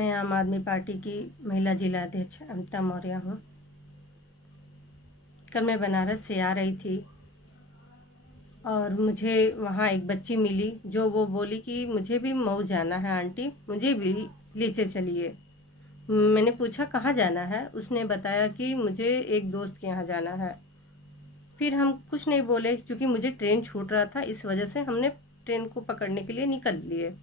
मैं आम आदमी पार्टी की महिला जिला अध्यक्ष अमिता मौर्य हूँ। कल मैं बनारस से आ रही थी और मुझे वहाँ एक बच्ची मिली जो वो बोली कि मुझे भी मऊ जाना है आंटी, मुझे भी ले चलिए। मैंने पूछा कहाँ जाना है, उसने बताया कि मुझे एक दोस्त के यहाँ जाना है। फिर हम कुछ नहीं बोले, क्योंकि मुझे ट्रेन छूट रहा था, इस वजह से हमने ट्रेन को पकड़ने के लिए निकल लिए।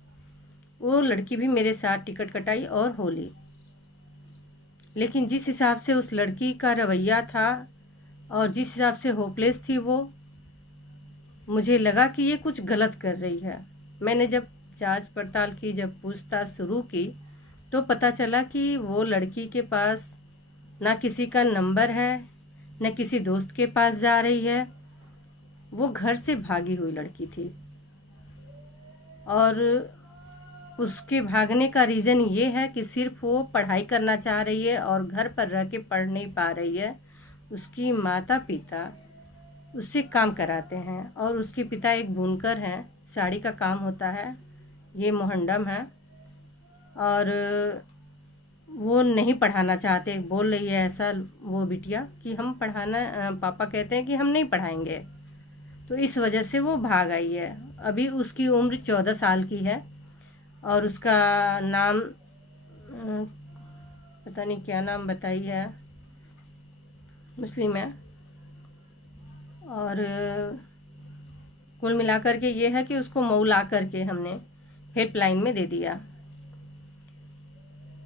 वो लड़की भी मेरे साथ टिकट कटाई और हो ली। लेकिन जिस हिसाब से उस लड़की का रवैया था और जिस हिसाब से होपलेस थी वो, मुझे लगा कि ये कुछ गलत कर रही है। मैंने जब जांच पड़ताल की, जब पूछताछ शुरू की, तो पता चला कि वो लड़की के पास ना किसी का नंबर है, न किसी दोस्त के पास जा रही है। वो घर से भागी हुई लड़की थी और उसके भागने का रीज़न ये है कि सिर्फ वो पढ़ाई करना चाह रही है और घर पर रह के पढ़ नहीं पा रही है। उसकी माता पिता उससे काम कराते हैं और उसके पिता एक बुनकर हैं, साड़ी का काम होता है, ये मोहंडम है। और वो नहीं पढ़ाना चाहते, बोल रही है ऐसा वो बिटिया कि हम पढ़ाना, पापा कहते हैं कि हम नहीं पढ़ाएंगे। तो इस वजह से वो भाग आई है। अभी उसकी उम्र 14 साल की है और उसका नाम पता नहीं क्या नाम बताई है, मुस्लिम है। और कुल मिलाकर के ये है कि उसको मऊ ला करके हमने हेल्पलाइन में दे दिया।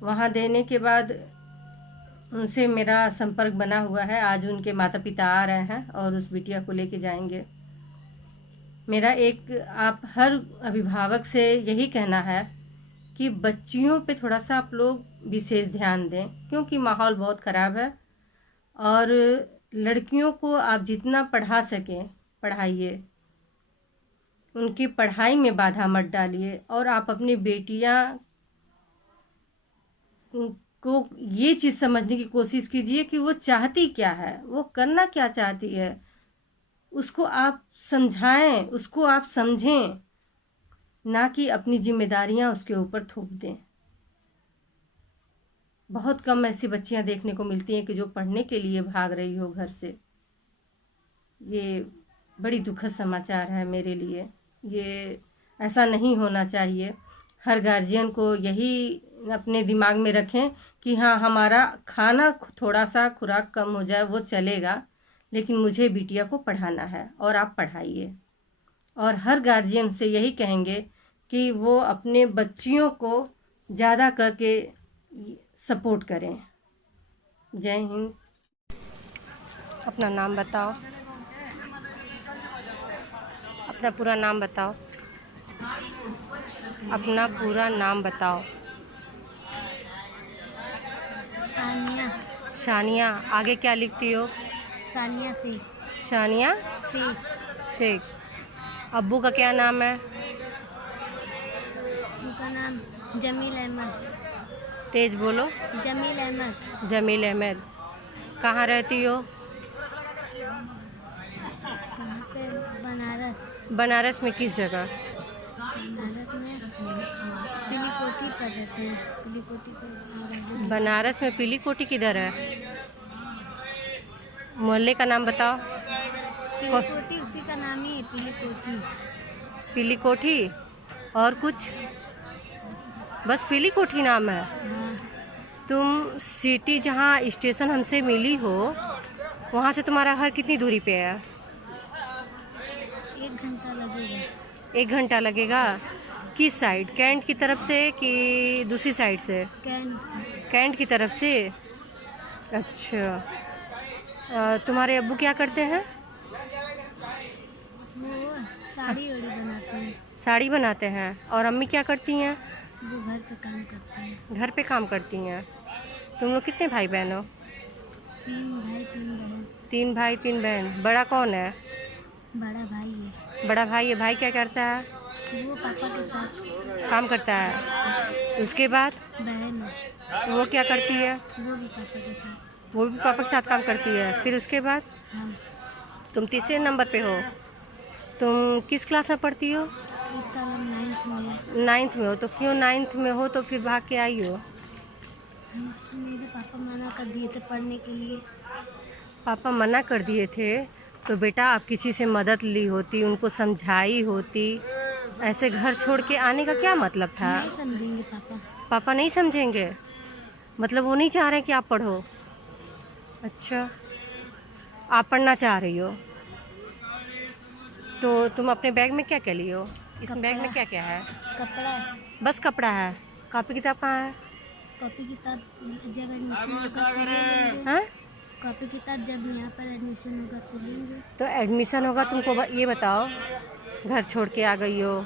वहाँ देने के बाद उनसे मेरा संपर्क बना हुआ है। आज उनके माता पिता आ रहे हैं और उस बिटिया को लेके जाएंगे। मेरा एक आप हर अभिभावक से यही कहना है कि बच्चियों पे थोड़ा सा आप लोग विशेष ध्यान दें, क्योंकि माहौल बहुत ख़राब है। और लड़कियों को आप जितना पढ़ा सकें पढ़ाइए, उनकी पढ़ाई में बाधा मत डालिए। और आप अपनी बेटियां को ये चीज़ समझने की कोशिश कीजिए कि वो चाहती क्या है, वो करना क्या चाहती है। उसको आप समझाएं, उसको आप समझें, ना कि अपनी जिम्मेदारियां उसके ऊपर थोप दें। बहुत कम ऐसी बच्चियां देखने को मिलती हैं कि जो पढ़ने के लिए भाग रही हो घर से। ये बड़ी दुखद समाचार है मेरे लिए। ये ऐसा नहीं होना चाहिए। हर गार्जियन को यही अपने दिमाग में रखें कि हाँ, हमारा खाना थोड़ा सा खुराक कम हो जाए वो चलेगा, लेकिन मुझे बिटिया को पढ़ाना है और आप पढ़ाइए। और हर गार्जियन से यही कहेंगे कि वो अपने बच्चियों को ज़्यादा करके सपोर्ट करें। जय हिंद। अपना नाम बताओ, अपना पूरा नाम बताओ, अपना पूरा नाम बताओ। सानिया। शानिया। आगे क्या लिखती हो? सानिया शेख। शानिया शेख। अब्बू का क्या नाम है? उनका नाम जमील अहमद। तेज बोलो। जमील अहमद। जमील अहमद। कहाँ रहती हो? कहाँ पे? बनारस। बनारस में किस जगह? बनारस में पीली कोठी पर रहते हैं। पीली कोठी पर। बनारस में पीली कोठी किधर है? मोहल्ले का नाम बताओ। पीली कोठी उसी का नाम ही है, पीली कोठी। पीली कोठी और कुछ? बस पीली कोठी नाम है। हाँ। तुम सिटी जहाँ स्टेशन हमसे मिली हो, वहाँ से तुम्हारा घर कितनी दूरी पे है? 1 घंटा लगेगा। 1 घंटा लगेगा। किस साइड? कैंट की तरफ से कि दूसरी साइड से? कैंट की तरफ से। अच्छा। तुम्हारे अब्बू क्या करते हैं? वो साड़ी वाड़ी बनाते हैं। साड़ी बनाते हैं। और अम्मी क्या करती हैं? वो घर पे काम करते हैं। घर पे काम करती हैं। तुम लोग कितने भाई बहन हो? 3 भाई 3 बहन। 3 भाई 3 बहन। बड़ा कौन है? बड़ा भाई है। बड़ा भाई है। भाई क्या करता है? वो पापा के साथ काम करता है। उसके बाद बहन है। वो क्या करती है? वो भी पापा के साथ। वो भी पापा के साथ काम करती है। फिर उसके बाद हम तुम तीसरे नंबर पे हो। तुम किस क्लास में पढ़ती हो? इस साल हम 9th में है। 9th में हो। तो क्यों 9th में हो तो फिर भाग के आई हो? मेरे पापा मना कर दिए थे पढ़ने के लिए। पापा मना कर दिए थे तो बेटा आप किसी से मदद ली होती, उनको समझाई होती। ऐसे घर छोड़ के आने का क्या मतलब था? नहीं समझेंगे पापा। पापा नहीं समझेंगे? मतलब वो नहीं चाह रहे कि आप पढ़ो? अच्छा, आप पढ़ना चाह रही हो तो तुम अपने बैग में क्या क्या ली हो? इस बैग में क्या क्या है? कपड़ा है। बस कपड़ा है? कॉपी किताब कहाँ है? कॉपी किताब जब एडमिशन होगा तो ले लेंगे। हाँ, कॉपी किताब जब यहाँ पर एडमिशन होगा तो लेंगे। तो एडमिशन होगा तुमको ये बताओ, घर छोड़ के आ गई हो,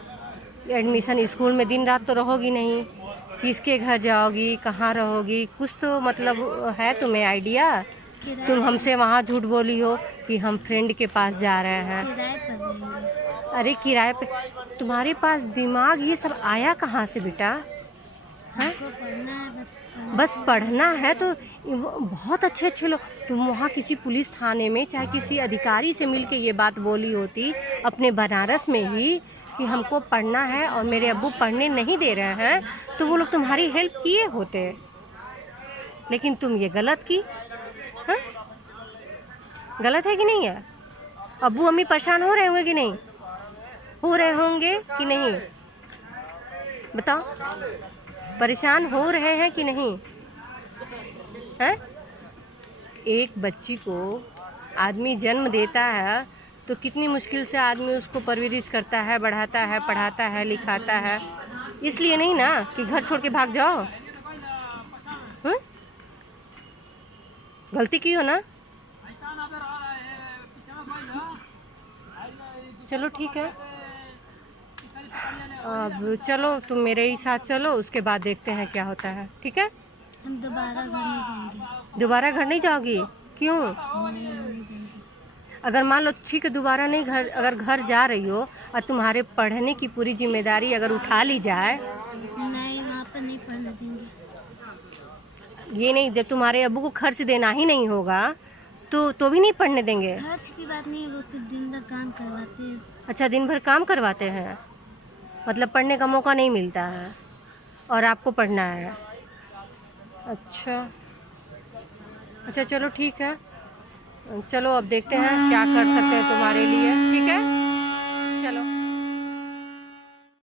एडमिशन स्कूल में दिन रात तो रहोगी नहीं, किसके घर जाओगी, कहाँ रहोगी? कुछ तो मतलब है तुम्हें आइडिया? किराए तुम हमसे वहाँ झूठ बोली हो कि हम फ्रेंड के पास जा रहे हैं। किराए पर रहेंगे। अरे किराए पे? तुम्हारे पास दिमाग ये सब आया कहाँ से बेटा? हैं? हमको पढ़ना है बस पढ़ना है तो बहुत अच्छे अच्छे लोग, तुम वहाँ किसी पुलिस थाने में चाहे किसी अधिकारी से मिलके ये बात बोली होती अपने बनारस में ही कि हमको पढ़ना है और मेरे अब्बू पढ़ने नहीं दे रहे हैं, तो वो लोग तुम्हारी हेल्प किए होते। लेकिन तुम ये गलत की। हाँ, गलत है कि नहीं है? अब्बू अम्मी परेशान हो रहे होंगे कि नहीं? हो रहे होंगे कि नहीं? बताओ, परेशान हो रहे हैं कि नहीं? हैं? एक बच्ची को आदमी जन्म देता है तो कितनी मुश्किल से आदमी उसको परवरिश करता है, बढ़ाता है, पढ़ाता है, लिखाता है। इसलिए नहीं ना कि घर छोड़ के भाग जाओ। हैं? गलती की हो ना? चलो ठीक है, अब चलो तुम मेरे ही साथ चलो, उसके बाद देखते हैं क्या होता है। ठीक है? हम दोबारा घर नहीं जाएंगे। दोबारा घर नहीं जाओगी? क्यों? नहीं जाएंगे। अगर मान लो ठीक है दोबारा नहीं घर, अगर घर जा रही हो और तुम्हारे पढ़ने की पूरी जिम्मेदारी अगर उठा ली जाए, नहीं वहाँ पर नहीं पढ़ने देंगे। ये नहीं जब तुम्हारे अब्बू को खर्च देना ही नहीं होगा तो भी नहीं पढ़ने देंगे? खर्च की बात नहीं है, वो सिर्फ दिन भर काम करवाते हैं। अच्छा, दिन भर काम करवाते हैं, मतलब पढ़ने का मौका नहीं मिलता है और आपको पढ़ना है। अच्छा अच्छा, चलो ठीक है, चलो अब देखते हैं क्या कर सकते हैं तुम्हारे लिए। ठीक है, चलो।